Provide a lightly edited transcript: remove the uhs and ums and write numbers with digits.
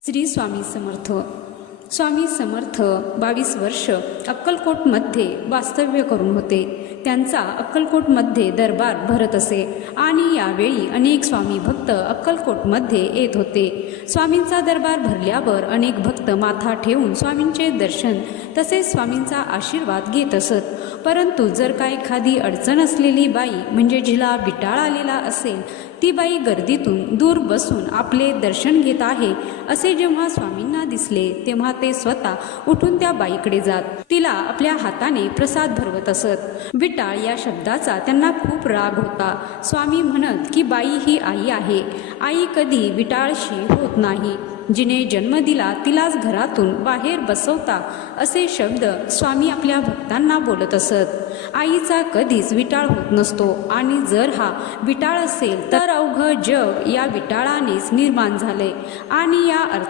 श्री स्वामी समर्थ। स्वामी समर्थ 22 वर्ष अक्कलकोटमध्ये वास्तव्य करून होते। त्यांचा अक्कलकोटमध्ये दरबार भरत असे आणि यावेळी अनेक स्वामी भक्त अक्कलकोटमध्ये येत होते। स्वामींचा दरबार भरल्यावर अनेक भक्त माथा ठेवून स्वामींचे दर्शन तसेच स्वामींचा आशीर्वाद घेत असत। परंतु जर काय एखादी अडचण असलेली बाई म्हणजे जिला विटाळ आलेला असेल ती बाई गर्दीतून दूर बसून आपले दर्शन घेत आहे असे जेव्हा स्वामींना दिसले तेव्हा ते स्वतः उठून त्या बाईकडे जात तिला आपल्या हाताने प्रसाद भरवत असत। विटाळ या शब्दाचा त्यांना खूप राग होता। स्वामी म्हणत की बाई ही आई आहे, आई कधी विटाळशी होत नाही, जिने जन्म दिला तिलाच घरातून बाहेर बसवता असे शब्द स्वामी आपल्या भक्तांना बोलत असत। आईचा कधीच विटाळ होत नसतो आणि जर हा विटाळ असेल तर अवघं जग या विटाळानेच निर्माण झाले आणि या